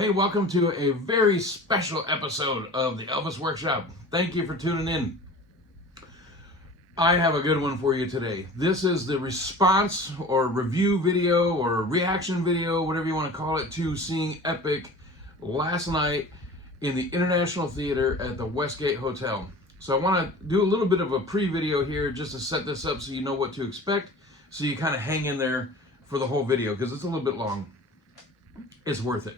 Hey, welcome to a very special episode of the Elvis Workshop. Thank you for tuning in. I have a good one for you today. This is the response or review video or reaction video, whatever you want to call it, to seeing EPiC last night in the International Theater at the Westgate Hotel. So I want to do a little bit of a pre-video here just to set this up so you know what to expect, so you kind of hang in there for the whole video because it's a little bit long. It's worth it.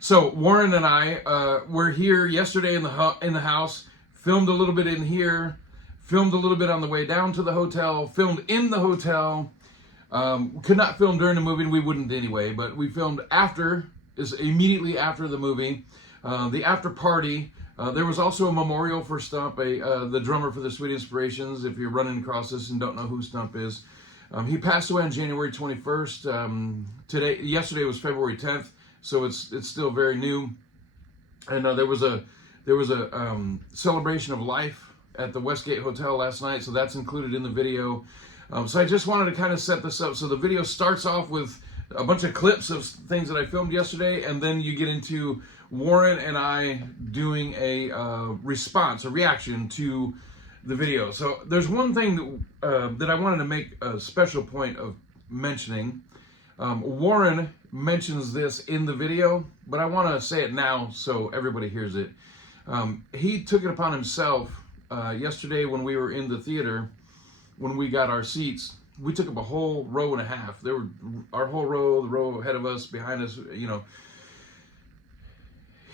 So Warren and I were here yesterday in the house, filmed a little bit in here, filmed a little bit on the way down to the hotel, filmed in the hotel. Could not film during the movie, and we wouldn't anyway, but we filmed immediately after the movie. The after party, there was also a memorial for Stump, the drummer for the Sweet Inspirations, if you're running across this and don't know who Stump is. He passed away on January 21st. Yesterday was February 10th. So it's still very new, and there was a celebration of life at the Westgate Hotel last night, so that's included in the video. So I just wanted to kind of set this up. So the video starts off with a bunch of clips of things that I filmed yesterday, and then you get into Warren and I doing a response, a reaction to the video. So there's one thing that I wanted to make a special point of mentioning. Warren mentions this in the video, but I want to say it now so everybody hears it. He took it upon himself yesterday when we were in the theater, when we got our seats. We took up a whole row and a half. There were our whole row, the row ahead of us, behind us, you know.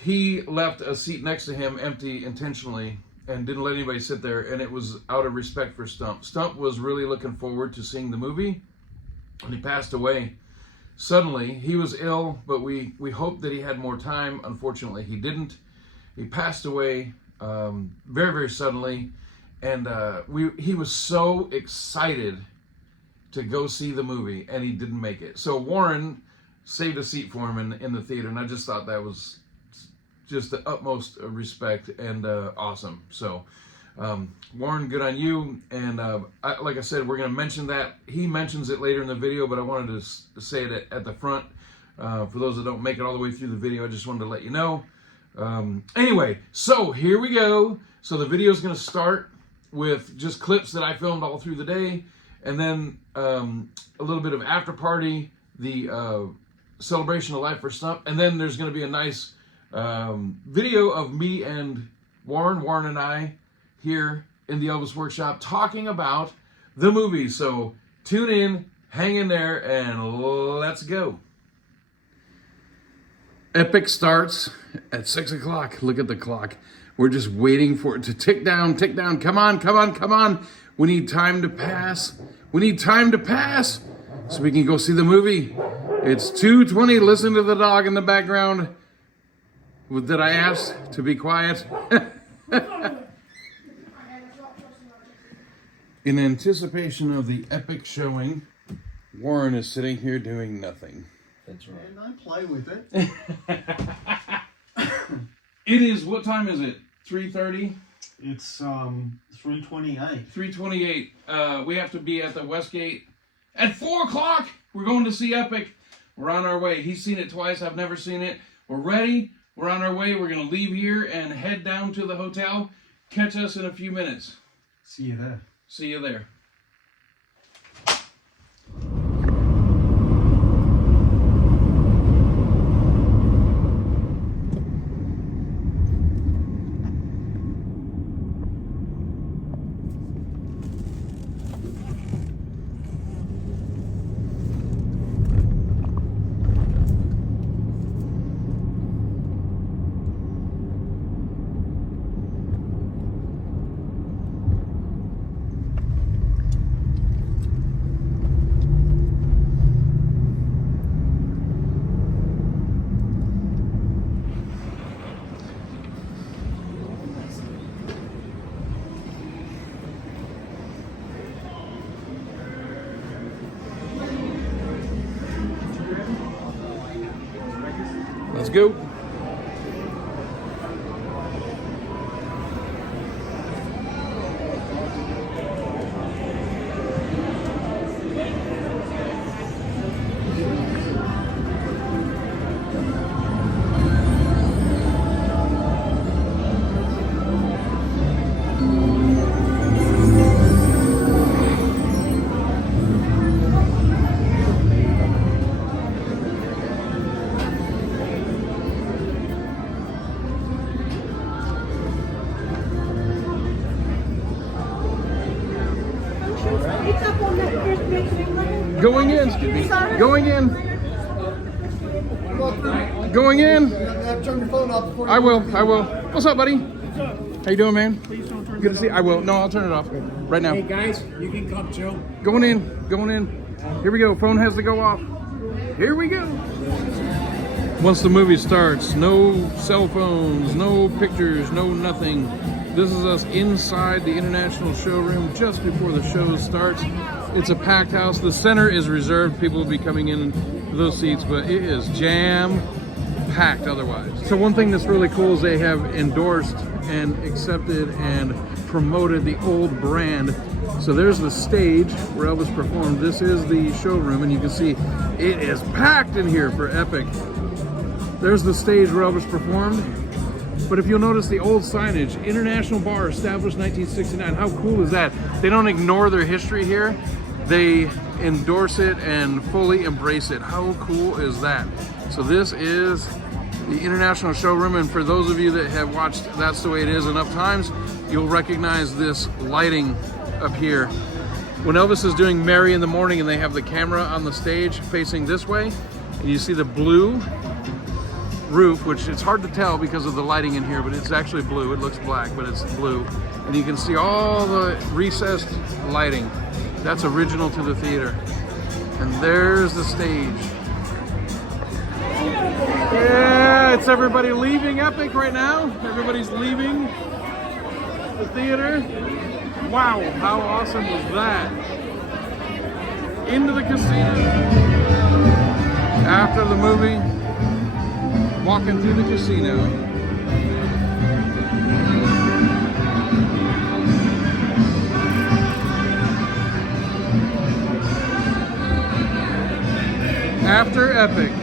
He left a seat next to him empty intentionally and didn't let anybody sit there, and it was out of respect for Stump. Stump was really looking forward to seeing the movie, and he passed away suddenly. He was ill, but we hoped that he had more time. Unfortunately, he didn't. He passed away very, very suddenly, and he was so excited to go see the movie, and he didn't make it. So Warren saved a seat for him in the theater, and I just thought that was just the utmost respect and awesome. So Warren, good on you. And like I said, we're going to mention that. He mentions it later in the video, but I wanted to say it at the front. For those that don't make it all the way through the video, I just wanted to let you know. Anyway, so here we go. So the video is going to start with just clips that I filmed all through the day, and then a little bit of after party, the celebration of life for Stump, and then there's going to be a nice video of me and Warren and I here in the Elvis Workshop talking about the movie. So tune in, hang in there, and let's go. EPiC starts at 6 o'clock. Look at the clock. We're just waiting for it to tick down, tick down. Come on, come on, come on. We need time to pass. We need time to pass so we can go see the movie. It's 2:20. Listen to the dog in the background. Did I ask to be quiet? In anticipation of the EPiC showing, Warren is sitting here doing nothing. That's right. And I play with it. It is, what time is it? 3:30? It's 3:28. 3:28. We have to be at the Westgate at 4 o'clock. We're going to see EPiC. We're on our way. He's seen it twice. I've never seen it. We're ready. We're on our way. We're going to leave here and head down to the hotel. Catch us in a few minutes. See you there. See you there. Let's go. Going in. Going in. Going in. Turn your phone off before I will. What's up, buddy? How you doing, man? Good to see you. I will. No, I'll turn it off right now. Hey guys, you can come too. Going in. Here we go. Phone has to go off. Here we go. Once the movie starts, no cell phones, no pictures, no nothing. This is us inside the International Showroom just before the show starts. It's a packed house. The center is reserved. People will be coming in to those seats, but it is jam-packed otherwise. So one thing that's really cool is they have endorsed and accepted and promoted the old brand. So there's the stage where Elvis performed. This is the showroom, and you can see it is packed in here for EPiC. There's the stage where Elvis performed. But if you'll notice the old signage, International Bar, established 1969. How cool is that? They don't ignore their history here. They endorse it and fully embrace it. How cool is that? So this is the International Showroom, and for those of you that have watched That's the Way It Is enough times, you'll recognize this lighting up here. When Elvis is doing Mary in the Morning and they have the camera on the stage facing this way, and you see the blue roof, which it's hard to tell because of the lighting in here, but it's actually blue. It looks black, but it's blue. And you can see all the recessed lighting. That's original to the theater. And there's the stage. Yeah, it's everybody leaving EPiC right now. Everybody's leaving the theater. Wow, how awesome was that? Into the casino. After the movie, walking through the casino. After EPiC.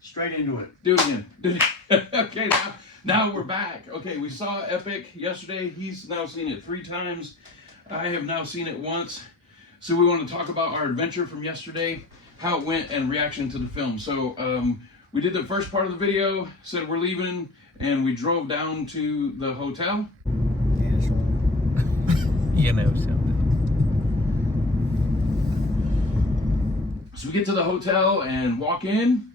Straight into it. Do it again. Okay, now we're back. Okay, we saw EPiC yesterday. He's now seen it 3 times. I have now seen it once. So we want to talk about our adventure from yesterday, how it went, and reaction to the film. So we did the first part of the video, said we're leaving, and we drove down to the hotel. You know something. So we get to the hotel and walk in,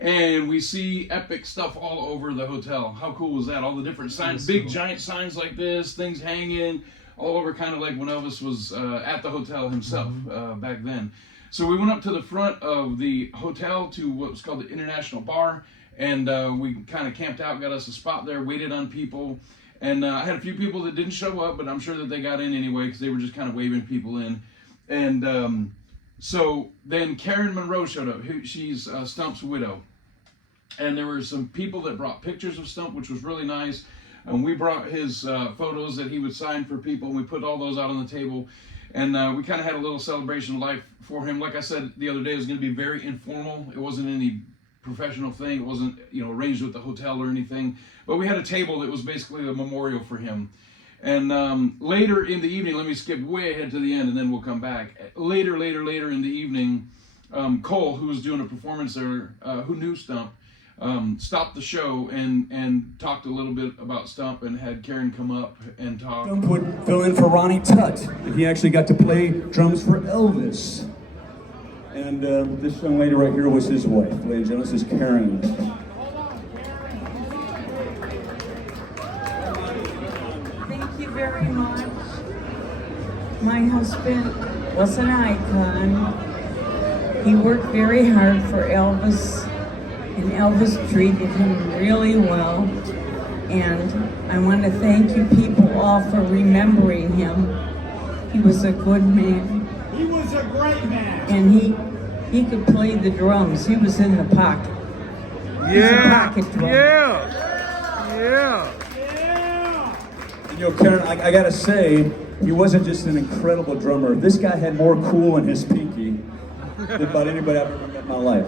and we see EPiC stuff all over the hotel. How cool was that? All the different signs, big giant signs like this, things hanging all over, kind of like when Elvis was at the hotel himself back then. So we went up to the front of the hotel to what was called the International Bar, and we kind of camped out, got us a spot there, waited on people. And I had a few people that didn't show up, but I'm sure that they got in anyway because they were just kind of waving people in. And so then Karen Monroe showed up. She's Stump's widow. And there were some people that brought pictures of Stump, which was really nice. And we brought his photos that he would sign for people, and we put all those out on the table. And we kind of had a little celebration of life for him. Like I said the other day, it was going to be very informal. It wasn't any professional thing. It wasn't, arranged with the hotel or anything. But we had a table that was basically a memorial for him. And later in the evening, let me skip way ahead to the end, and then we'll come back. Later in the evening, Cole, who was doing a performance there, who knew Stump, stopped the show and talked a little bit about Stump and had Karen come up and talk. Stump would fill in for Ronnie Tutt. He actually got to play drums for Elvis. And this young lady right here was his wife. Ladies and gentlemen, this is Karen. Thank you very much. My husband was an icon. He worked very hard for Elvis, and Elvis treated him really well. And I want to thank you people all for remembering him. He was a good man. He was a great man. And he could play the drums. He was in the pocket. He was a pocket drummer. Yeah. Karen, I gotta say, he wasn't just an incredible drummer. This guy had more cool in his pinky than about anybody I've ever met in my life.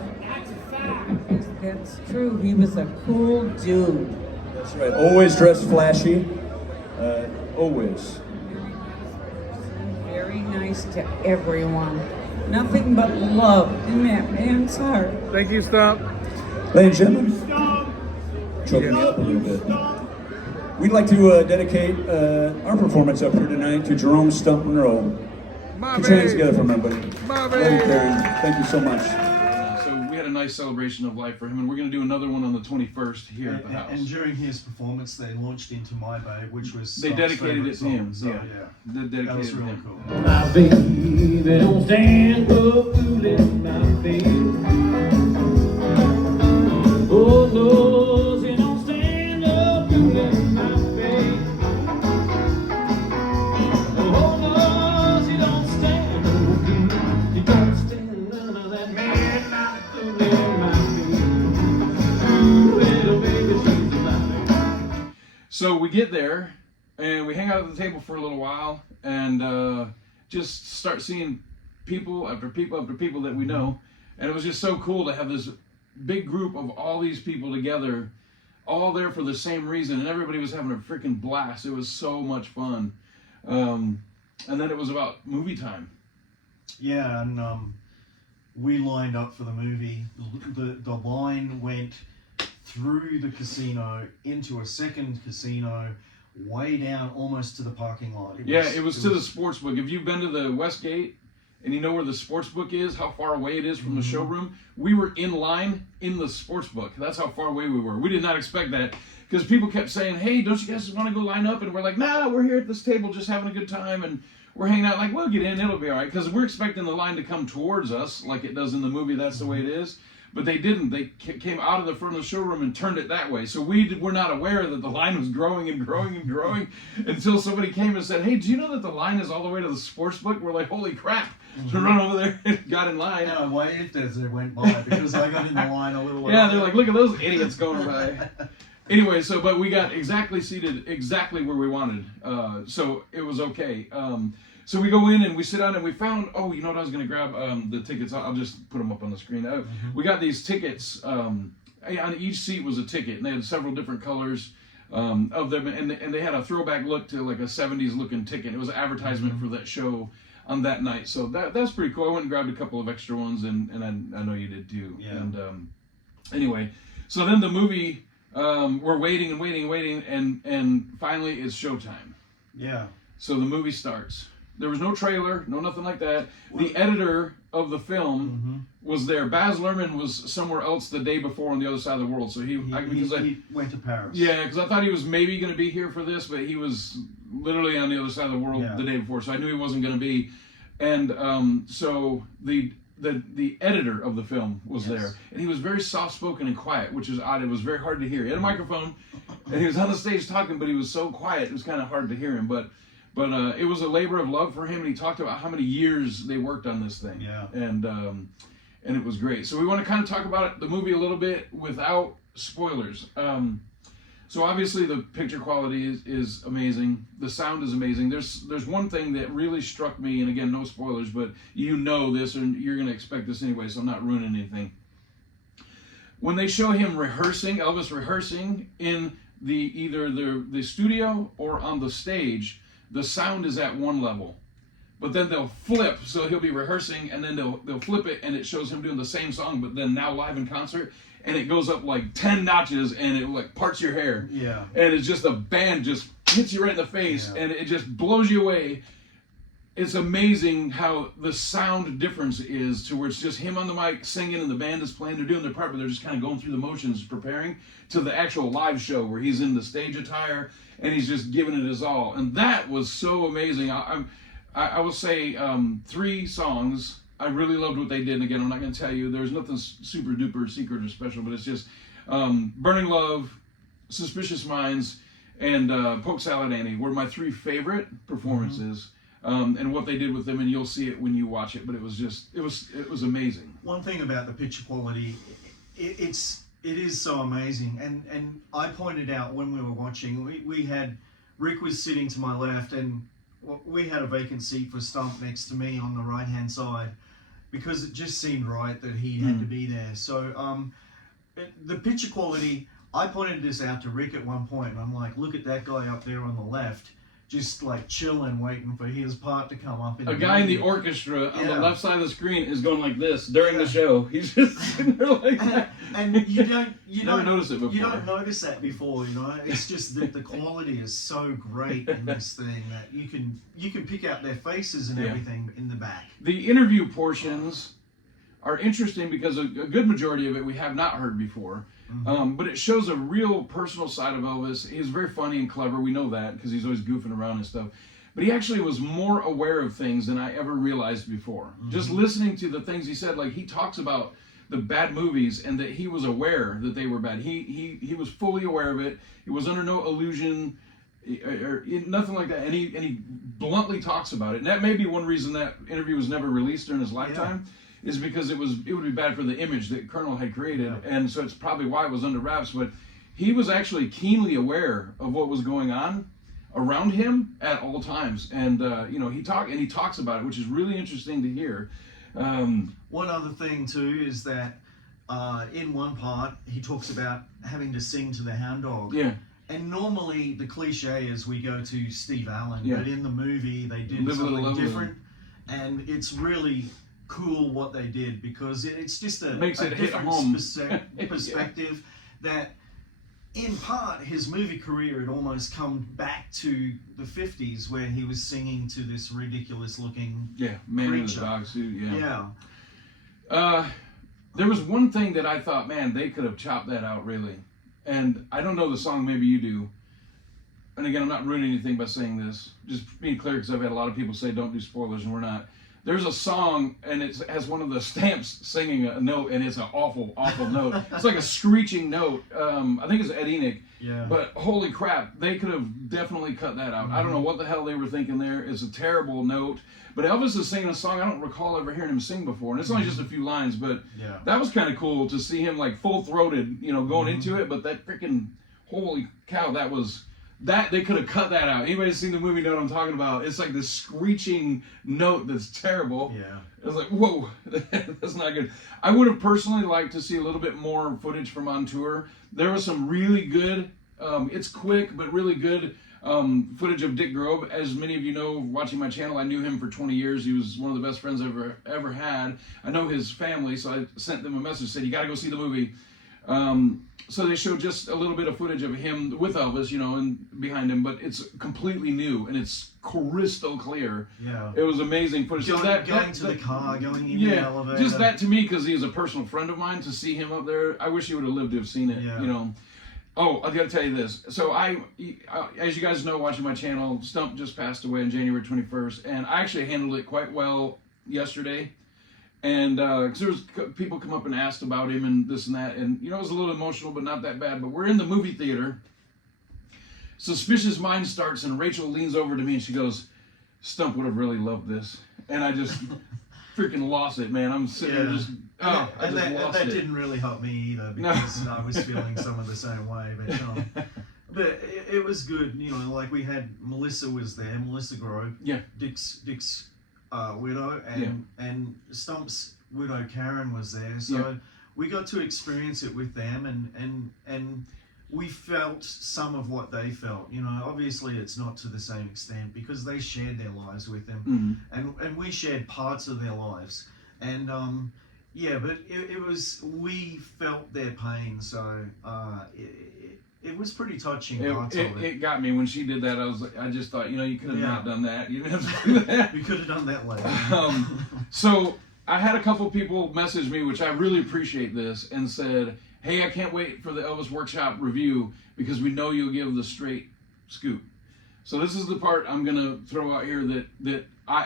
That's true. He was a cool dude. That's right. Always dressed flashy. Always. Very nice to everyone. Nothing but love in that man's heart. Thank you, Stump. Ladies and gentlemen, choking me up a little bit. We'd like to dedicate our performance up here tonight to Jerome Stump Monroe. Put your hands together for him, everybody. Love you, Karen. Thank you so much. So we had a nice celebration of life for him, and we're going to do another one on the 21st here at the house. And during his performance, they launched into My Babe, which was They Stump's dedicated it to him. favorite song. So, Yeah. They dedicated that was it to really him. cool. My baby don't stand up fooling my baby. Oh no, she don't stand up fooling my baby. Oh no, she don't stand up fooling. She don't stand none of that midnight fooling my baby. Ooh, little baby, she's my baby. So we get there, and we hang out at the table for a little while, and just start seeing people after people after people that we know. And it was just so cool to have this big group of all these people together, all there for the same reason, and everybody was having a freaking blast. It was so much fun. And then it was about movie time. Yeah, and we lined up for the movie. The line went through the casino into a second casino, way down almost to the parking lot. It was to the sports book. If you've been to the Westgate and you know where the sports book is, how far away it is from the showroom, we were in line in the sports book. That's how far away we were. We did not expect that, because people kept saying, hey, don't you guys want to go line up? And we're like, nah, we're here at this table just having a good time, and we're hanging out. Like, we'll get in, it'll be all right, because we're expecting the line to come towards us like it does in the movie. That's the way it is. But they didn't. They came out of the front of the showroom and turned it that way. So we were not aware that the line was growing and growing and growing until somebody came and said, hey, do you know that the line is all the way to the sports book? We're like, holy crap. So run over there and got in line. And I waved as they went by, because I got in the line a little Yeah, they're like, look at those idiots going by. Anyway, but we got exactly seated exactly where we wanted. So it was okay. So we go in and we sit down and we found, you know what, I was going to grab the tickets. I'll just put them up on the screen. We got these tickets. On each seat was a ticket, and they had several different colors of them. And they had a throwback look to like a 70s looking ticket. It was an advertisement for that show on that night. So that's pretty cool. I went and grabbed a couple of extra ones, and I know you did too. Yeah. And anyway, so then the movie, we're waiting and waiting and waiting, and finally it's showtime. Yeah. So the movie starts. There was no trailer, no nothing like that. The editor of the film was there. Baz Luhrmann was somewhere else the day before on the other side of the world. So he went to Paris. Yeah, because I thought he was maybe going to be here for this, but he was literally on the other side of the world the day before. So I knew he wasn't going to be. And so the editor of the film was there, and he was very soft-spoken and quiet, which is odd. It was very hard to hear. He had a microphone, and he was on the stage talking, but he was so quiet, it was kind of hard to hear him. But it was a labor of love for him, and he talked about how many years they worked on this thing. Yeah. And it was great. So we want to kind of talk about the movie a little bit without spoilers. So obviously the picture quality is amazing. The sound is amazing. There's one thing that really struck me, and again, no spoilers, but you know this, and you're going to expect this anyway, so I'm not ruining anything. when they show him rehearsing, Elvis rehearsing in either the studio or on the stage, the sound is at one level. But then they'll flip, so he'll be rehearsing, and then they'll flip it, and it shows him doing the same song, but then now live in concert, and it goes up like 10 notches, and it like parts your hair. Yeah. And it's just the band just hits you right in the face, and it just blows you away. It's amazing how the sound difference is to where it's just him on the mic singing and the band is playing. They're doing their part, but they're just kind of going through the motions, preparing to the actual live show where he's in the stage attire and he's just giving it his all. And that was so amazing. I will say 3 songs. I really loved what they did. And again, I'm not going to tell you. There's nothing super duper secret or special, but it's just Burning Love, Suspicious Minds, and Polk Salad Annie were my 3 favorite performances. And what they did with them, and you'll see it when you watch it. But it was amazing. One thing about the picture quality, it is so amazing. And I pointed out when we were watching, we had Rick was sitting to my left, and we had a vacant seat for Stump next to me on the right hand side, because it just seemed right that he had to be there. So the picture quality, I pointed this out to Rick at one point, and I'm like, look at that guy up there on the left, just like chilling, waiting for his part to come up. A guy in the orchestra on the left side of the screen is going like this during the show. He's just sitting there like that. And you don't notice it before. You don't notice that before, you know. It's just that the quality is so great in this thing that you can pick out their faces and everything in the back. The interview portions are interesting because a good majority of it we have not heard before. But it shows a real personal side of Elvis. He's very funny and clever. We know that because he's always goofing around and stuff. But he actually was more aware of things than I ever realized before. Just listening to the things he said, like he talks about the bad movies and that he was aware that they were bad. He was fully aware of it. He was under no illusion or nothing like that. And he bluntly talks about it. And that may be one reason that interview was never released during his lifetime. Is because it would be bad for the image that Colonel had created, and so it's probably why it was under wraps. But he was actually keenly aware of what was going on around him at all times, and he talks about it, which is really interesting to hear. One other thing too is that in one part he talks about having to sing to the hound dog. Yeah. And normally the cliche is we go to Steve Allen, Yeah. but in the movie they did something different, and it's really cool what they did because it's just a different perspective that in part his movie career had almost come back to the 50s where he was singing to this ridiculous looking man in the creature. dog suit. There was one thing that I thought, man, they could have chopped that out really, and I don't know the song, maybe you do. And again, I'm not ruining anything by saying this, just being clear, because I've had a lot of people say don't do spoilers, and we're not. There's a song, and it has one of the Stamps singing a note, and it's an awful, awful note. It's like a screeching note. I think it's Ed Enoch. Yeah. But holy crap, they could have definitely cut that out. I don't know what the hell they were thinking there. It's a terrible note. But Elvis is singing a song I don't recall ever hearing him sing before, and it's only just a few lines, but that was kind of cool to see him like full-throated, going into it. But that freaking, holy cow, that they could have cut that out. Anybody seen the movie know what I'm talking about? It's like this screeching note that's terrible. Yeah. It was like, whoa, that's not good. I would have personally liked to see a little bit more footage from on tour. There was some really good, it's quick, but really good footage of Dick Grobe. As many of you know, watching my channel, I knew him for 20 years. He was one of the best friends I've ever had. I know his family, so I sent them a message, said, you got to go see the movie. So they showed just a little bit of footage of him with Elvis, and behind him, but it's completely new and it's crystal clear. Yeah. It was amazing footage. Going to the car, going in the elevator. Just that to me, because he's a personal friend of mine, to see him up there, I wish he would have lived to have seen it, Oh, I got to tell you this. So as you guys know, watching my channel, Stump just passed away on January 21st, and I actually handled it quite well yesterday. And because there was people come up and asked about him and this and that, and it was a little emotional, but not that bad. But we're in the movie theater. Suspicious Minds starts, and Rachel leans over to me and she goes, "Stump would have really loved this," and I just freaking lost it, man. I'm sitting there just, that didn't really help me either because I was feeling some of the same way. But it was good, like we had Melissa was there, Melissa Grove, Dick's widow, and Stump's widow Karen was there. So we got to experience it with them, and we felt some of what they felt. You know, obviously it's not to the same extent because they shared their lives with them, and we shared parts of their lives, and yeah, but it was, we felt their pain, so it was pretty touching. It got me when she did that. I just thought, you know, you could have not done that. You didn't have to do that. We could have done that later. So I had a couple people message me, which I really appreciate this, and said, hey, I can't wait for the Elvis Workshop review because we know you'll give the straight scoop. So this is the part I'm going to throw out here that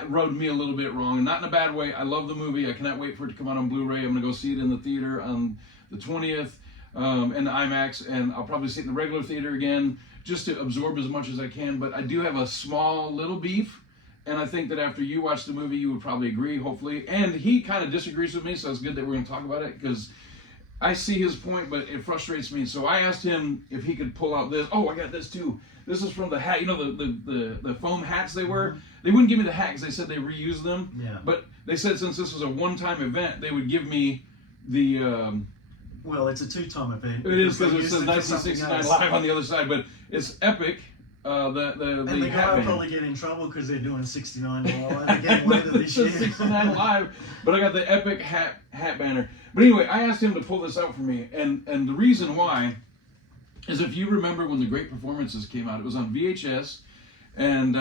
rode me a little bit wrong, and not in a bad way. I love the movie. I cannot wait for it to come out on Blu-ray. I'm going to go see it in the theater on the 20th and the IMAX, and I'll probably see it in the regular theater again just to absorb as much as I can. But I do have a small little beef, and I think that after you watch the movie, you would probably agree, hopefully. And he kind of disagrees with me, so it's good that we're going to talk about it because I see his point, but it frustrates me. So I asked him if he could pull out this. Oh, I got this too. This is from the hat. You know the foam hats they wear? They wouldn't give me the hat because they said they reused them. Yeah. But they said since this was a one-time event, they would give me the... well, it's a two-time event. It is because it used says for 1969 something else. live on the other side, but it's EPiC. And the hat guy will band. probably get in trouble because they're doing 69 live again later this year. 69 live, but I got the EPiC hat banner. But anyway, I asked him to pull this out for me, and the reason why is if you remember when the Great Performances came out, it was on VHS, and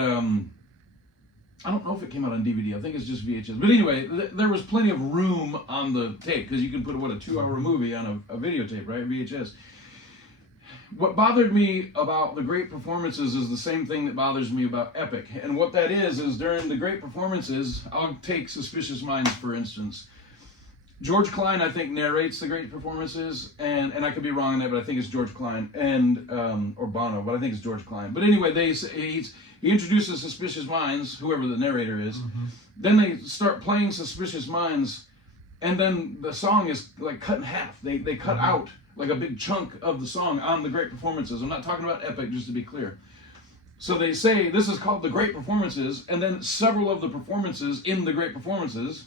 I don't know if it came out on DVD. I think it's just VHS. But anyway, there was plenty of room on the tape because you can put a 2-hour movie on a videotape, right? VHS. What bothered me about the Great Performances is the same thing that bothers me about EPiC. And what that is during the Great Performances, I'll take Suspicious Minds, for instance. George Klein, I think, narrates the Great Performances, and I could be wrong on that, but I think it's George Klein, and or Bono, but I think it's George Klein. But anyway, he introduces Suspicious Minds, whoever the narrator is. Then they start playing Suspicious Minds, and then the song is like cut in half. They cut out like a big chunk of the song on the Great Performances. I'm not talking about EPiC, just to be clear. So they say this is called the Great Performances, and then several of the performances in the Great Performances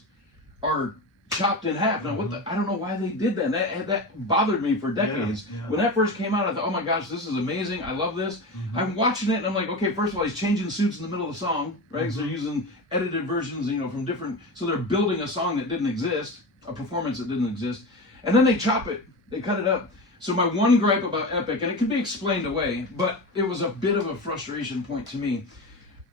are chopped in half. Now, I don't know why they did that. That bothered me for decades. Yeah. When that first came out, I thought, oh my gosh, this is amazing. I love this. I'm watching it, and I'm like, okay, first of all, he's changing suits in the middle of the song, right? So they're using edited versions, from different, so they're building a song that didn't exist, a performance that didn't exist, and then they chop it. They cut it up. So my one gripe about EPiC, and it can be explained away, but it was a bit of a frustration point to me.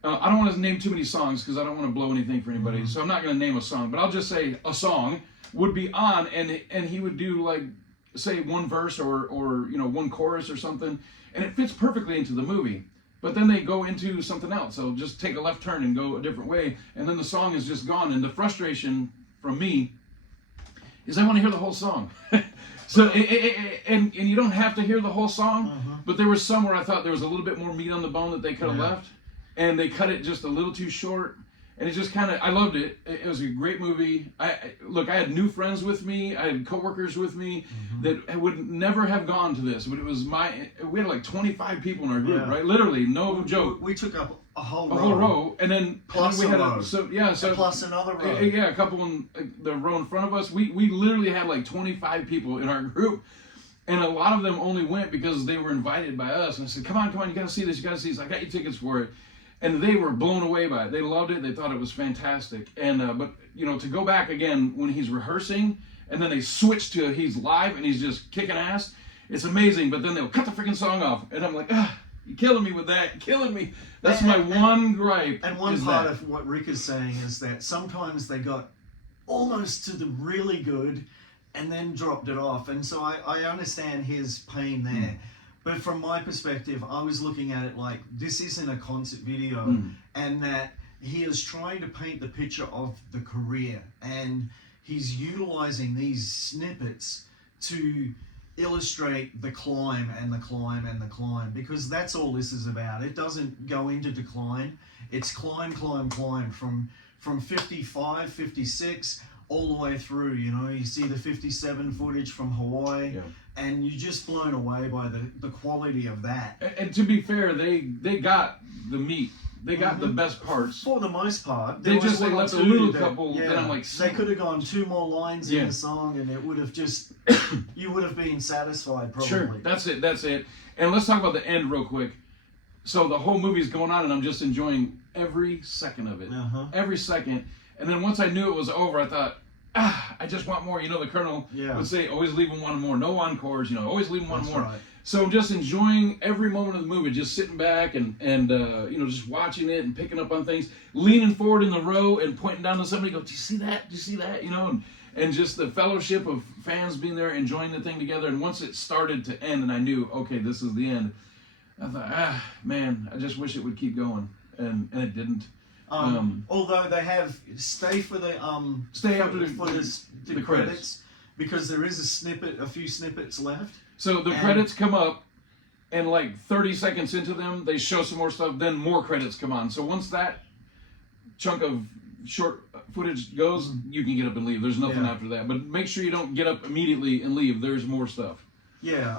I don't want to name too many songs because I don't want to blow anything for anybody. So I'm not going to name a song, but I'll just say a song would be on, and he would do like, say, one verse or one chorus or something, and it fits perfectly into the movie. But then they go into something else. So just take a left turn and go a different way, and then the song is just gone. And the frustration from me is I want to hear the whole song. So, and you don't have to hear the whole song, but there was some where I thought there was a little bit more meat on the bone that they could have left, and they cut it just a little too short, and it just kind of, I loved it. It was a great movie. I had new friends with me, I had coworkers with me that would never have gone to this, but it was we had like 25 people in our group, right? Literally, no joke. We took up a whole row, and then plus we had a row. and plus another row. Yeah, a couple in the row in front of us. We literally had like 25 people in our group, and a lot of them only went because they were invited by us. And I said, come on, you got to see this, you got to see this. I got you tickets for it. And they were blown away by it. They loved it. They thought it was fantastic. And but to go back again when he's rehearsing, and then they switch to he's live and he's just kicking ass. It's amazing. But then they'll cut the freaking song off, and I'm like, you're killing me with that. Killing me. That's my one gripe. And one part of what Rick is saying is that sometimes they got almost to the really good, and then dropped it off. And so I understand his pain there. But from my perspective, I was looking at it like this isn't a concert video, and that he is trying to paint the picture of the career, and he's utilizing these snippets to illustrate the climb and the climb and the climb, because that's all this is about. It doesn't go into decline. It's climb from 55, 56 all the way through. You see the 57 footage from Hawaii. And you're just blown away by the quality of that. And to be fair, they got the meat They got the best parts. For the most part, They there was just one or left a two little that- couple that I'm like, they could have gone 2 more lines Yeah. in the song, and it would have just you would have been satisfied probably. Sure, that's it. And let's talk about the end real quick. So the whole movie's going on, and I'm just enjoying every second of it. Uh-huh. Every second. And then once I knew it was over, I thought, I just want more. You know, the Colonel would say, always leave them one more. No encores, you know, always leave them one That's more. right. So I'm just enjoying every moment of the movie, just sitting back and you know, just watching it and picking up on things, leaning forward in the row and pointing down to somebody, go, do you see that? Do you see that? You know, and just the fellowship of fans being there, enjoying the thing together. And once it started to end and I knew, okay, this is the end, I thought, man, I just wish it would keep going. And it didn't. Although they have stay for the Stay after the credits, because there is a few snippets left. So the credits come up, and like 30 seconds into them, they show some more stuff, then more credits come on. So once that chunk of short footage goes, you can get up and leave. There's nothing after that. But make sure you don't get up immediately and leave. There's more stuff. Yeah,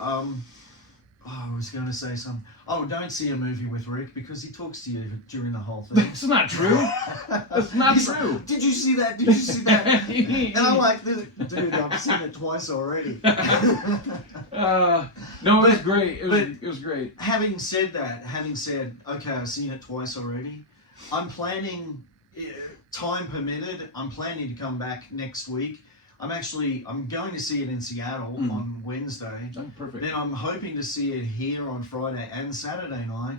I was going to say something. Oh, don't see a movie with Rick because he talks to you during the whole thing. That's not true. That's not He's true. like, did you see that? Did you see that? And I'm like, dude, I've seen it twice already. No, it was great. It was great. Having said, okay, I've seen it twice already, I'm planning, time permitted, I'm planning to come back next week. I'm going to see it in Seattle on Wednesday. Oh, perfect. Then I'm hoping to see it here on Friday and Saturday night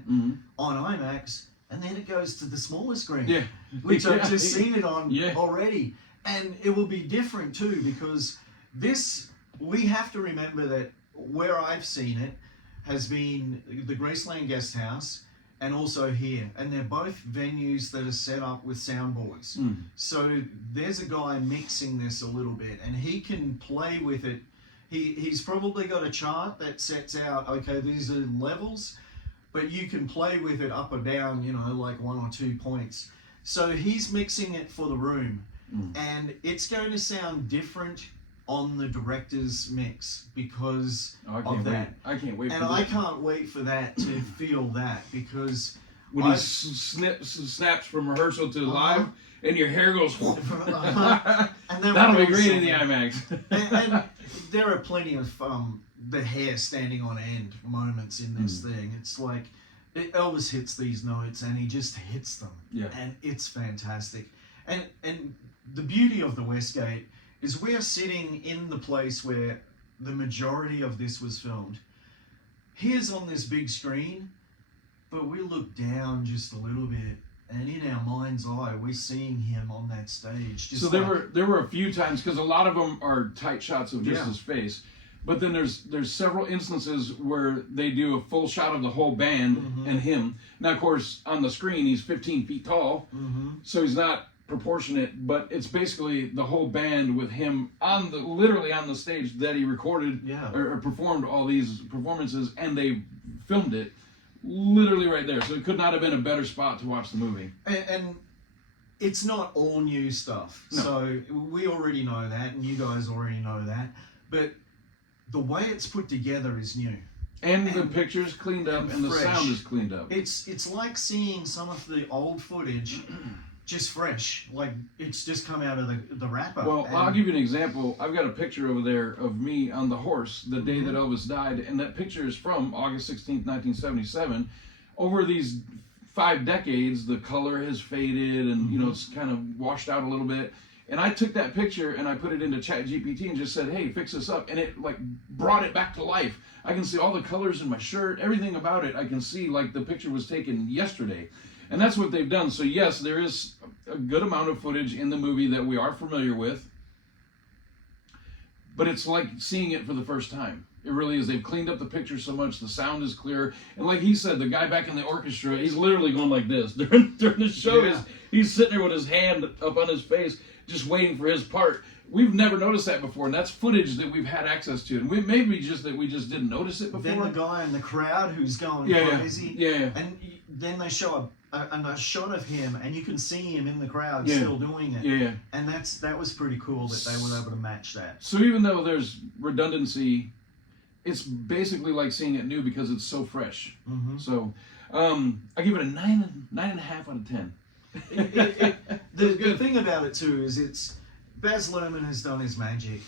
on IMAX, and then it goes to the smaller screen, which I've just seen it on already. And it will be different too, because we have to remember that where I've seen it has been the Graceland Guest House, and also here, and they're both venues that are set up with soundboards. So there's a guy mixing this a little bit, and he can play with it. He's probably got a chart that sets out, okay, these are levels, but you can play with it up or down, you know, like 1 or 2 points. So he's mixing it for the room, and it's going to sound different on the director's mix because of that. I can't wait for and that. I can't wait for that to feel that, because when he snaps from rehearsal to live and your hair goes and then that'll be great in the IMAX. and there are plenty of the hair standing on end moments in this thing. It's like Elvis hits these notes and he just hits them, and it's fantastic. And the beauty of the Westgate is we're sitting in the place where the majority of this was filmed. Here's on this big screen, but we look down just a little bit, and in our mind's eye, we're seeing him on that stage. Just so there were a few times, because a lot of them are tight shots of just his face, but then there's several instances where they do a full shot of the whole band and him. Now, of course, on the screen, he's 15 feet tall, so he's not proportionate, but it's basically the whole band with him literally on the stage that he recorded or performed all these performances, and they filmed it literally right there. So it could not have been a better spot to watch the movie. And it's not all new stuff. No. So we already know that, and you guys already know that. But the way it's put together is new. And the picture's cleaned up, and the fresh. sound is cleaned up. It's like seeing some of the old footage just fresh, like it's just come out of the wrapper. Well, I'll give you an example. I've got a picture over there of me on the horse the day that Elvis died, and that picture is from August 16th, 1977. Over these 5 decades, the color has faded, and you know, it's kind of washed out a little bit. And I took that picture and I put it into ChatGPT and just said, hey, fix this up. And it like brought it back to life. I can see all the colors in my shirt, everything about it. I can see like the picture was taken yesterday. And that's what they've done. So yes, there is a good amount of footage in the movie that we are familiar with. But it's like seeing it for the first time. It really is. They've cleaned up the picture so much. The sound is clear. And like he said, the guy back in the orchestra, he's literally going like this. During the show, he's sitting there with his hand up on his face, just waiting for his part. We've never noticed that before, and that's footage that we've had access to. And we just didn't notice it before. Then the guy in the crowd who's going crazy. Yeah. And then they show a shot of him, and you can see him in the crowd still doing it. Yeah. And that was pretty cool that they were able to match that. So even though there's redundancy, it's basically like seeing it new because it's so fresh. So I give it a 9.5 out of 10. The thing about it too is it's Baz Luhrmann has done his magic,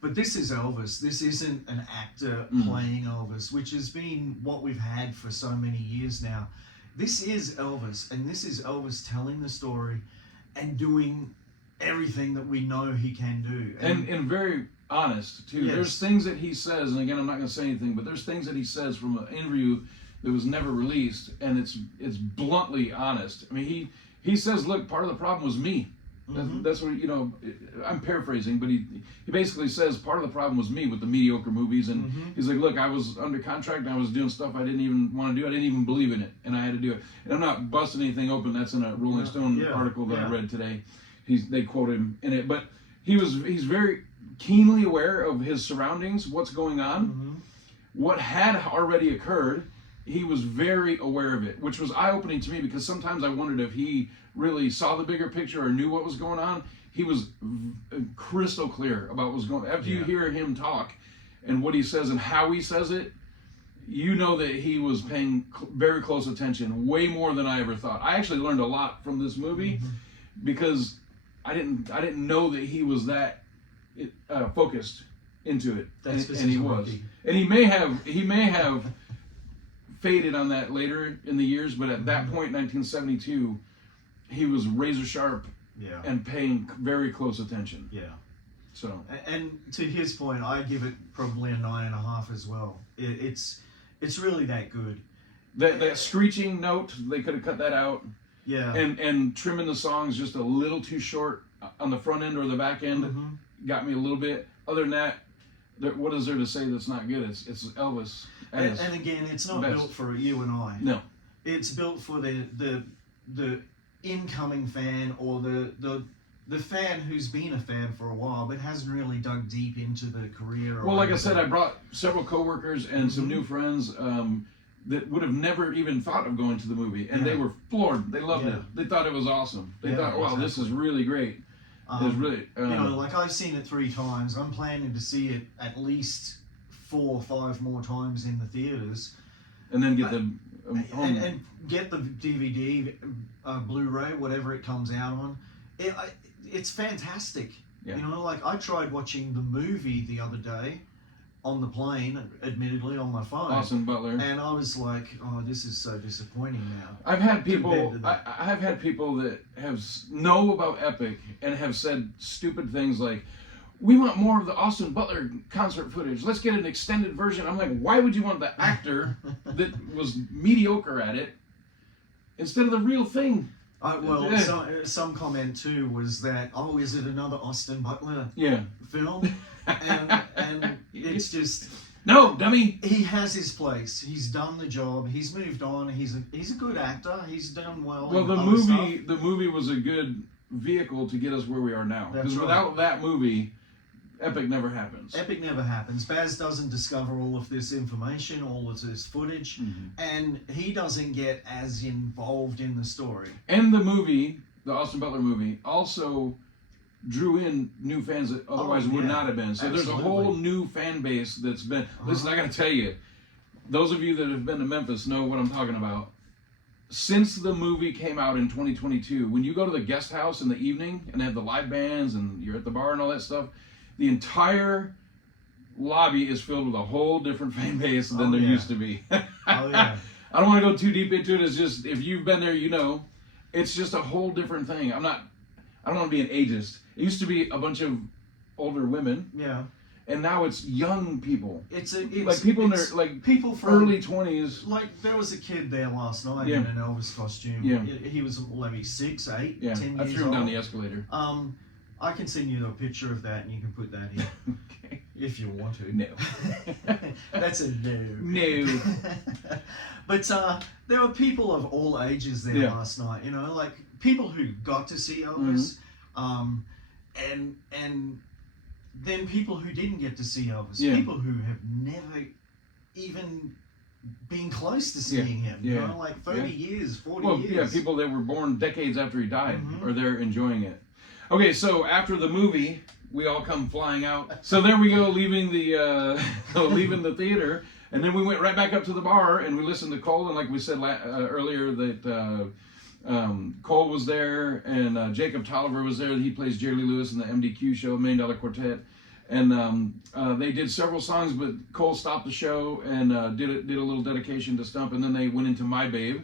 but this is Elvis. This isn't an actor playing Elvis, which has been what we've had for so many years now. This is Elvis, and this is Elvis telling the story and doing everything that we know he can do. And very honest too. Yes. There's things that he says, and again, I'm not going to say anything, but there's things that he says from an interview that was never released, and it's bluntly honest. I mean, he says, look, part of the problem was me. That's what, you know, I'm paraphrasing, but he basically says part of the problem was me with the mediocre movies, and he's like, look, I was under contract and I was doing stuff I didn't even want to do. I didn't even believe in it, and I had to do it. And I'm not busting anything open. That's in a Rolling Stone article that I read today. They quote him in it, but he's very keenly aware of his surroundings, what's going on, what had already occurred. He was very aware of it, which was eye-opening to me, because sometimes I wondered if he really saw the bigger picture or knew what was going on. He was crystal clear about what was going on. After you hear him talk and what he says and how he says it, you know that he was paying very close attention, way more than I ever thought. I actually learned a lot from this movie because I didn't know that he was that focused into it, and he was. And he may have faded on that later in the years, but at that point, 1972, he was razor sharp and paying very close attention. Yeah. So. And to his point, I give it probably a 9.5 as well. It's really that good. That screeching note, they could have cut that out. Yeah. And trimming the songs just a little too short on the front end or the back end got me a little bit. Other than that, what is there to say that's not good? It's Elvis. And again, it's not built for you and I. No. It's built for the incoming fan, or the fan who's been a fan for a while but hasn't really dug deep into the career. Well, like I said, I brought several coworkers and some new friends that would have never even thought of going to the movie, and they were floored. They loved it. They thought it was awesome. They thought, wow, this is really great. It was really, you know, like I've seen it 3 times. I'm planning to see it at least 4 or 5 more times in the theaters, and then get the and get the DVD, Blu-ray, whatever it comes out on. It's fantastic. Yeah. You know, like I tried watching the movie the other day on the plane, admittedly on my phone. Austin Butler. And I was like, oh, this is so disappointing now. I've had people that have know about EPiC and have said stupid things like, we want more of the Austin Butler concert footage. Let's get an extended version. I'm like, why would you want the actor that was mediocre at it instead of the real thing? Some comment too was that, oh, is it another Austin Butler film? And it's just, no, dummy. He has his place. He's done the job. He's moved on. He's a good actor. He's done well. Well, the movie was a good vehicle to get us where we are now. Because without that movie, EPiC never happens. EPiC never happens. Baz doesn't discover all of this information, all of this footage, and he doesn't get as involved in the story. And the movie, the Austin Butler movie, also drew in new fans that otherwise would not have been. So there's a whole new fan base that's been. Listen, I got to tell you, those of you that have been to Memphis know what I'm talking about. Since the movie came out in 2022, when you go to the guest house in the evening and they have the live bands and you're at the bar and all that stuff, the entire lobby is filled with a whole different fan base than there used to be. I don't want to go too deep into it. It's just, if you've been there, you know, it's just a whole different thing. I don't want to be an ageist. It used to be a bunch of older women. Yeah. And now it's young people. It's like people in their people from early 20s. Like there was a kid there last night in an Elvis costume. Yeah. He was maybe 6, 8, 10 years old. I threw him down the escalator. I can send you a picture of that and you can put that in. Okay. If you want to. No. That's a no. No. But there were people of all ages there last night, you know, like people who got to see Elvis, and then people who didn't get to see Elvis, people who have never even been close to seeing him, you know, like 30 years, 40 years. Yeah, people that were born decades after he died are there enjoying it. Okay, so after the movie, we all come flying out. So there we go, leaving the theater. And then we went right back up to the bar and we listened to Cole. And like we said earlier, that Cole was there and Jacob Tolliver was there. He plays Jerry Lee Lewis in the MDQ show, $1 Million Quartet. And they did several songs, but Cole stopped the show and did a little dedication to Stump. And then they went into My Babe.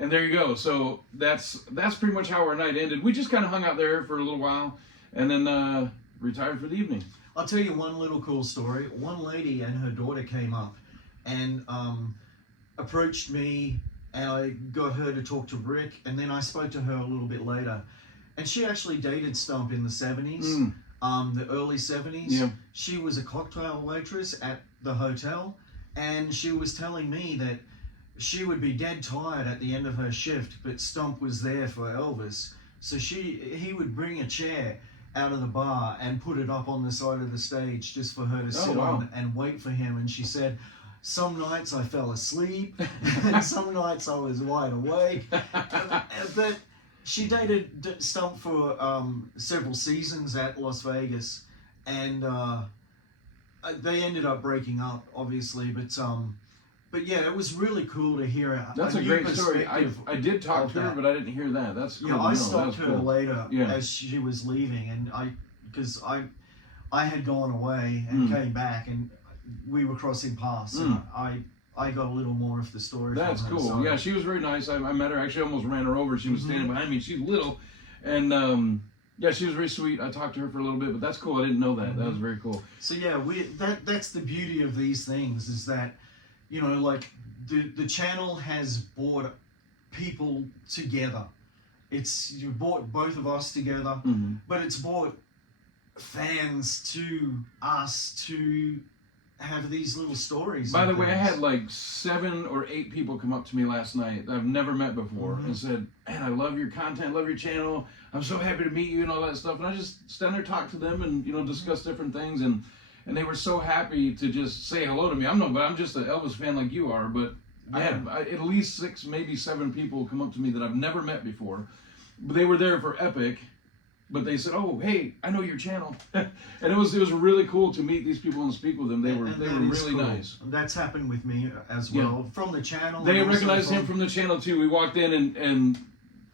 And there you go. So that's pretty much how our night ended. We just kind of hung out there for a little while and then retired for the evening. I'll tell you one little cool story. One lady and her daughter came up and approached me, and I got her to talk to Rick, and then I spoke to her a little bit later. And she actually dated Stump in the 70s, the early 70s. Yeah. She was a cocktail waitress at the hotel, and she was telling me that she would be dead tired at the end of her shift, but Stump was there for Elvis. So he would bring a chair out of the bar and put it up on the side of the stage just for her to sit on and wait for him. And she said, some nights I fell asleep, and some nights I was wide awake. But she dated Stump for several seasons at Las Vegas, and they ended up breaking up, obviously, but yeah, it was really cool to hear. That's a great story. I did talk to her, but I didn't hear that. That's cool. Yeah, I stopped her cool. later as she was leaving, and because I had gone away and came back, and we were crossing paths, and I got a little more of the story. That's from her, cool. so. Yeah, she was very nice. I met her. Actually, almost ran her over. She was standing behind me. She's little, and yeah, she was very sweet. I talked to her for a little bit, but that's cool. I didn't know that. That was very cool. So yeah, that's the beauty of these things, is that, you know, like the channel has brought people together. You brought both of us together, but it's brought fans to us to have these little stories. By the way, I had like 7 or 8 people come up to me last night that I've never met before and said, man, I love your content, love your channel. I'm so happy to meet you and all that stuff. And I just stand there, talk to them, and, you know, discuss different things. And they were so happy to just say hello to me. I'm just an Elvis fan like you are, but I had at least 6, maybe 7 people come up to me that I've never met before. But they were there for EPiC, but they said, "Oh, hey, I know your channel," and it was really cool to meet these people and speak with them. They were really cool. nice. That's happened with me as well, from the channel. They recognized him from the channel too. We walked in and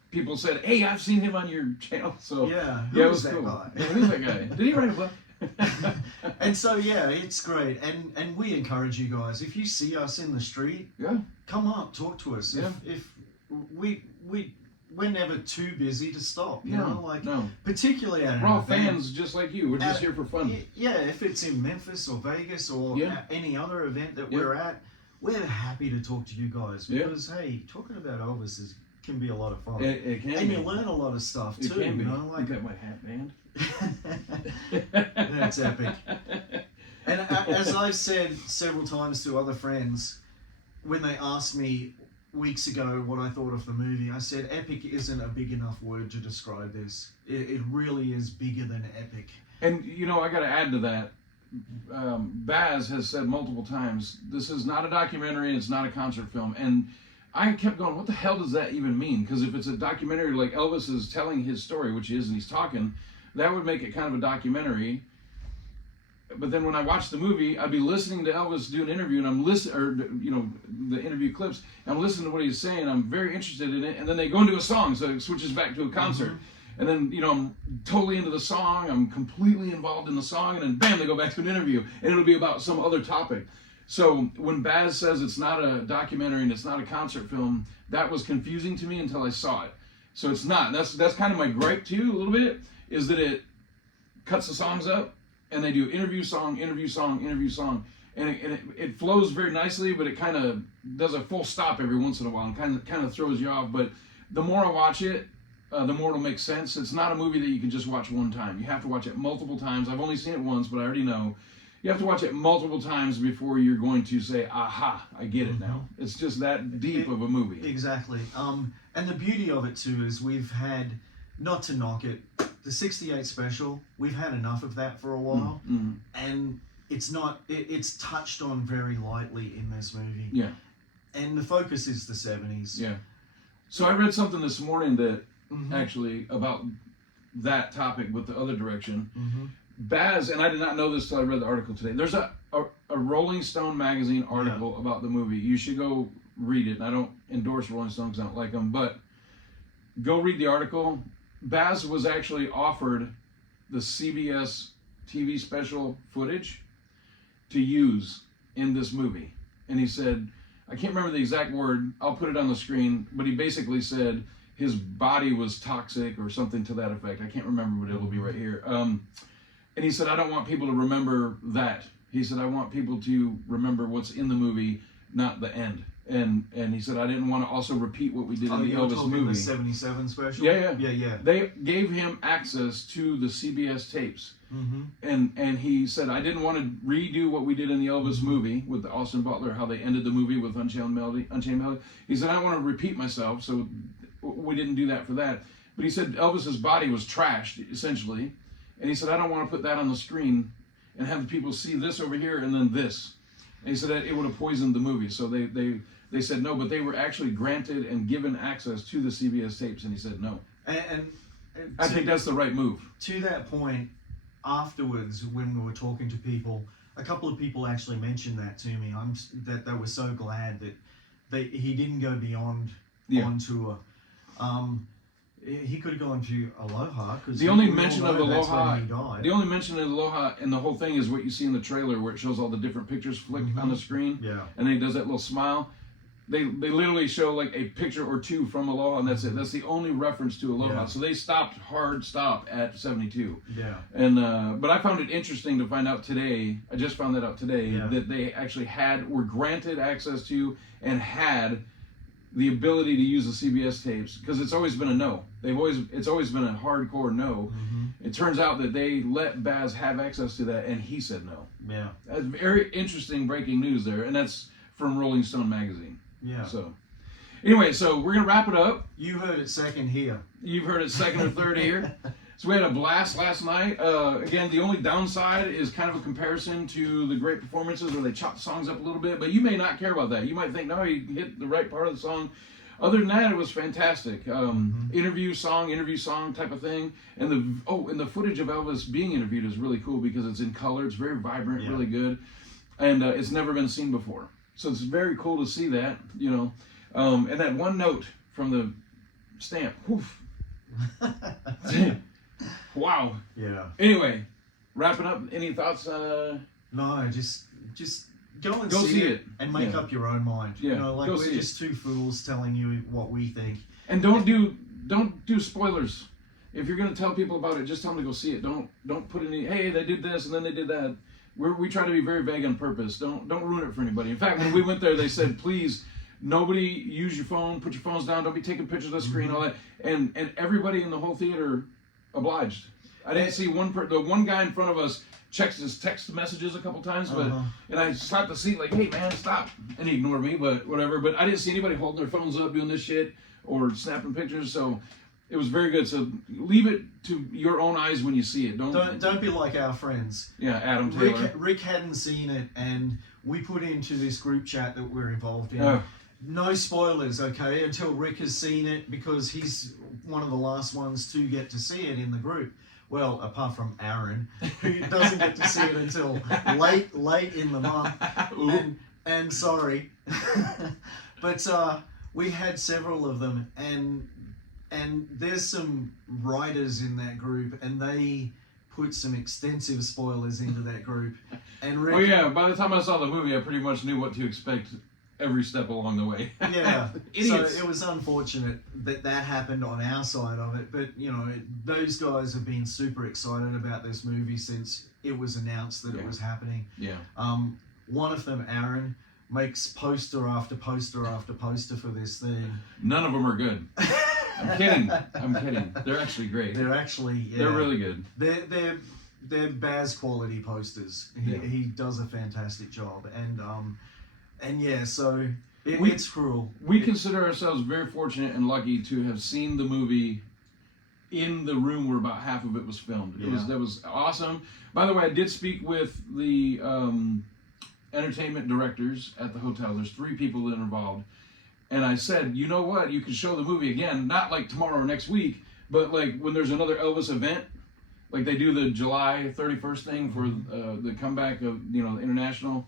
people said, "Hey, I've seen him on your channel." So yeah, it was cool. Guy? Yeah, who's that guy? Did he write a book? And so yeah, it's great, and we encourage you guys, if you see us in the street, come up, talk to us. Yeah. If we're never too busy to stop, you know, like particularly at we're all fans just like you. We're just here for fun. Yeah, if it's in Memphis or Vegas or any other event that we're at, we're happy to talk to you guys, because hey, talking about Elvis can be a lot of fun. It can and be. you learn a lot of stuff too. It can be. You know, like you got my hat band. That's epic. And as I've said several times to other friends, when they asked me weeks ago what I thought of the movie, I said epic isn't a big enough word to describe this. It really is bigger than epic. And you know, I got to add to that. Baz has said multiple times, this is not a documentary and it's not a concert film. And I kept going, what the hell does that even mean? Because if it's a documentary like Elvis is telling his story, which he is, and he's talking, that would make it kind of a documentary. But then when I watch the movie, I'd be listening to Elvis do an interview, and I'm listening, or you know, the interview clips, and I'm listening to what he's saying. I'm very interested in it, and then they go into a song, so it switches back to a concert. And then, you know, I'm totally into the song, I'm completely involved in the song, and then bam, they go back to an interview, and it'll be about some other topic. So when Baz says it's not a documentary and it's not a concert film, that was confusing to me until I saw it. So it's not. That's kind of my gripe too, a little bit, is that it cuts the songs up, and they do interview song, interview song, interview song, and it flows very nicely, but it kind of does a full stop every once in a while and kind of throws you off. But the more I watch it, the more it'll make sense. It's not a movie that you can just watch one time. You have to watch it multiple times. I've only seen it once, but I already know. You have to watch it multiple times before you're going to say, aha, I get it now. It's just that deep of a movie. Exactly. And the beauty of it too is we've had, not to knock it, the 68 special, we've had enough of that for a while. And it's touched on very lightly in this movie. Yeah. And the focus is the 70s. Yeah. So I read something this morning that actually about that topic with the other direction. Baz, and I did not know this till I read the article today. There's a Rolling Stone magazine article about the movie. You should go read it. And I don't endorse Rolling Stone because I don't like them, but go read the article. Baz was actually offered the CBS TV special footage to use in this movie. And he said, I can't remember the exact word, I'll put it on the screen, but he basically said his body was toxic or something to that effect. I can't remember, but it'll be right here. And he said, I don't want people to remember that. He said, I want people to remember what's in the movie, not the end. And he said, I didn't want to also repeat what we did in the Elvis movie. The 77 special? Yeah. They gave him access to the CBS tapes. And he said, I didn't want to redo what we did in the Elvis movie with Austin Butler, how they ended the movie with Unchained Melody. He said, I don't want to repeat myself, so we didn't do that for that. But he said Elvis's body was trashed, essentially. And he said, I don't want to put that on the screen and have the people see this over here and then this. And he said that it would have poisoned the movie. So they said no, but they were actually granted and given access to the CBS tapes, and he said no. And I think that's the right move. To that point, afterwards, when we were talking to people, a couple of people actually mentioned that to me. That they were so glad that he didn't go beyond on tour. He could have gone to Aloha because the only mention of Aloha, he died. The only mention of Aloha in the whole thing is what you see in the trailer, where it shows all the different pictures flicked on the screen. Yeah, and then he does that little smile. They literally show like a picture or two from Aloha, and that's it. That's the only reference to Aloha. Yeah. So they hard stop at 72. Yeah. And but I found it interesting to find out today. I just found that out today that they actually were granted access to and had the ability to use the CBS tapes, because it's always been a no. It's always been a hardcore no. It turns out that they let Baz have access to that, and he said no. Yeah. That's very interesting breaking news there, and that's from Rolling Stone magazine. Yeah. So, anyway, so we're gonna wrap it up. You heard it second here. You've heard it second or third here. So we had a blast last night. Again, the only downside is kind of a comparison to the great performances where they chop songs up a little bit, but you may not care about that. You might think, no, he hit the right part of the song. Other than that, it was fantastic. Interview song type of thing. And the footage of Elvis being interviewed is really cool because it's in color. It's very vibrant, really good, and it's never been seen before. So it's very cool to see that, you know. And that one note from the stamp. Woof. Wow. Yeah. Anyway, wrapping up. Any thoughts? No, just go and go see it and make up your own mind. Yeah. You know, like we're just two fools telling you what we think. And don't do spoilers. If you're gonna tell people about it, just tell them to go see it. Don't put any. Hey, they did this and then they did that. We try to be very vague on purpose. Don't ruin it for anybody. In fact, when we went there, they said, please, nobody use your phone. Put your phones down. Don't be taking pictures of the screen. All that. And everybody in the whole theater obliged. I didn't see the one guy in front of us checks his text messages a couple times, but and I slapped the seat like, hey man, stop, and he ignored me, but whatever. But I didn't see anybody holding their phones up doing this shit or snapping pictures, so it was very good. So leave it to your own eyes when you see it. Don't be like our friends. Yeah, Adam Taylor. Rick hadn't seen it, and we put into this group chat that we're involved in. No spoilers, okay, until Rick has seen it, because he's one of the last ones to get to see it in the group. Well, apart from Aaron, who doesn't get to see it until late in the month. And sorry. But we had several of them, and there's some writers in that group, and they put some extensive spoilers into that group. And Rick, oh yeah, by the time I saw the movie, I pretty much knew what to expect every step along the way. Yeah. Idiots. So it was unfortunate that happened on our side of it, but you know, those guys have been super excited about this movie since it was announced that it was happening. Yeah. One of them, Aaron, makes poster after poster after poster for this thing. None of them are good. I'm kidding. They're actually great. They're actually, they're really good. They're Baz quality posters. He does a fantastic job, and yeah, so it's cruel. We consider ourselves very fortunate and lucky to have seen the movie in the room where about half of it was filmed. That was awesome. By the way, I did speak with the entertainment directors at the hotel. There's 3 people that are involved. And I said, you know what? You can show the movie again, not like tomorrow or next week, but like when there's another Elvis event, like they do the July 31st thing for the comeback of the international,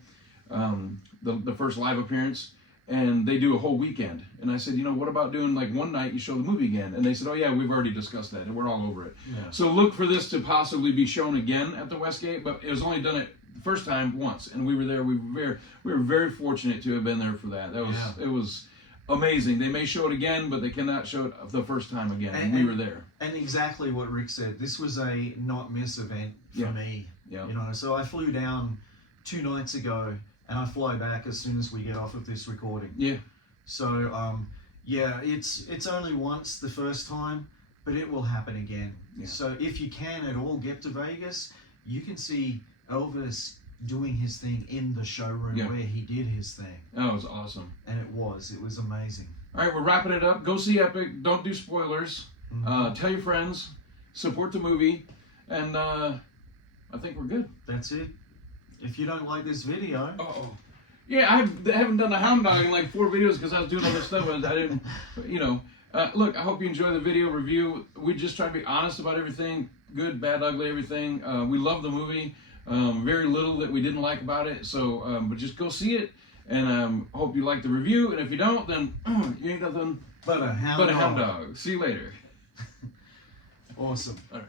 the first live appearance, and they do a whole weekend. And I said, what about doing like one night you show the movie again? And they said, oh yeah, we've already discussed that and we're all over it. Yeah. So look for this to possibly be shown again at the Westgate, but it was only done it the first time once, and we were there. We were very fortunate to have been there for that. It was amazing. They may show it again, but they cannot show it the first time again. And we were there. And exactly what Rick said. This was a not miss event for me. Yeah. So I flew down 2 nights ago, and I fly back as soon as we get off of this recording. Yeah. So it's only once the first time, but it will happen again. Yeah. So if you can at all get to Vegas, you can see Elvis doing his thing in the showroom where he did his thing. Oh, it was awesome. And it was amazing. All right, we're wrapping it up. Go see EPiC. Don't do spoilers. Tell your friends. Support the movie. And I think we're good. That's it. If you don't like this video... Yeah, I haven't done the hound dog in like 4 videos because I was doing other stuff. I didn't, look, I hope you enjoy the video review. We just try to be honest about everything. Good, bad, ugly, everything. We love the movie. Very little that we didn't like about it. So, but just go see it. And hope you like the review. And if you don't, then you ain't nothing but a hound dog. See you later. Awesome. All right.